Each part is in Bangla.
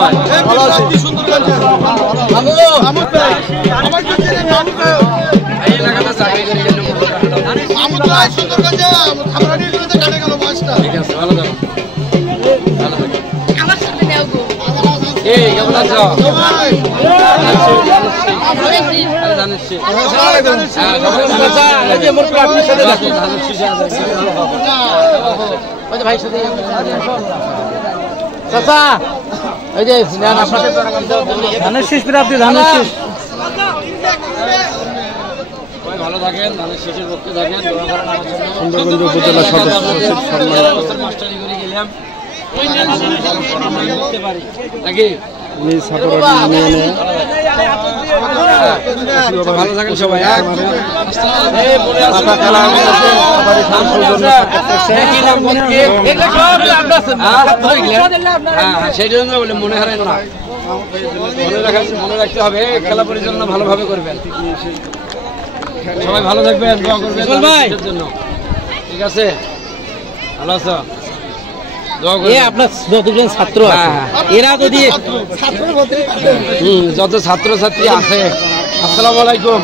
ভাই? ভালো আছি। সুন্দরগঞ্জে মামুদ ভাই, আমার কাছে মামুদ ভাই, এই এলাকাতে চাকরি করে গেল। মামুদ ভাই সুন্দরগঞ্জে খামারানির জন্য কাটে গেল মাছটা। ঠিক আছে, ভালো থাকো। ভালো থাকো। আমার সাথে নেও গো। এই কেমন আছো? ভাই জানিস চাচা এই যে ধানের শীষ প্রাপ্তি ধানের শীষ ভালো থাকেন, ধানের শীষের পক্ষে থাকেন। সুন্দরগঞ্জ উপজেলা সদস্য মাস্টারি করে গেলাম নাকি? ভালো থাকেন সবাই। সেই জন্য বলে মনে হারেন না, মনে রাখতে হবে। খেলা পরিচালনা ভালোভাবে করবেন। সবাই ভালো থাকবেন, দোয়া করবেন জন্য। ঠিক আছে, ভালো আছো? আপনার যতজন ছাত্র আছে এরা যদি যত ছাত্রছাত্রী আছে, আসসালামু আলাইকুম,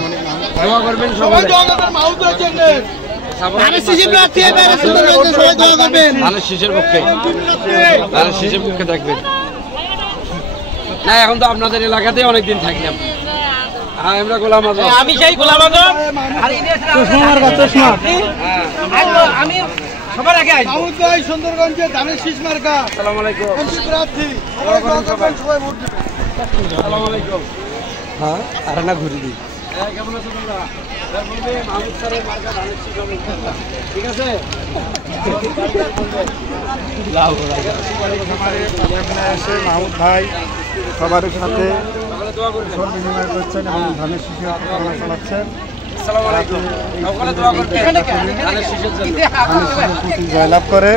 দোয়া করবেন সবাই। মামুদ ভাইয়ের জন্য ধানের শীষের পক্ষে, ধানের শীষের পক্ষে থাকবেন। না, এখন তো আপনাদের এলাকাতে অনেকদিন থাকলাম। আমরা গোলাম আজম, আমি সেই গোলাম আজম আমি সবার আগে মামুদ ভাই সুন্দরগঞ্জে ধানের শীষ মার্কা। আসসালামু আলাইকুম। এমপি প্রার্থী, সবাই ভোট দিবেন। আসসালামু আলাইকুম। হ্যাঁ আর না ঘুরি দিই কেমন আছো তোমরা? মাহমুদ স্যারের মার্কা ধানের শীষ হবে। ঠিক আছে, এসে মাহমুদ ভাই সবার সাথে সকালে দোয়া করবেন। কুশল বিনিময় করছেন এবং ধানের শিশু আলোচনা চালাচ্ছেন। আসসালামু আলাইকুম। সকালে দোয়া করবেন ধানের শীষের জন্য। ধানের শিশুর প্রতি জয়লাভ করে।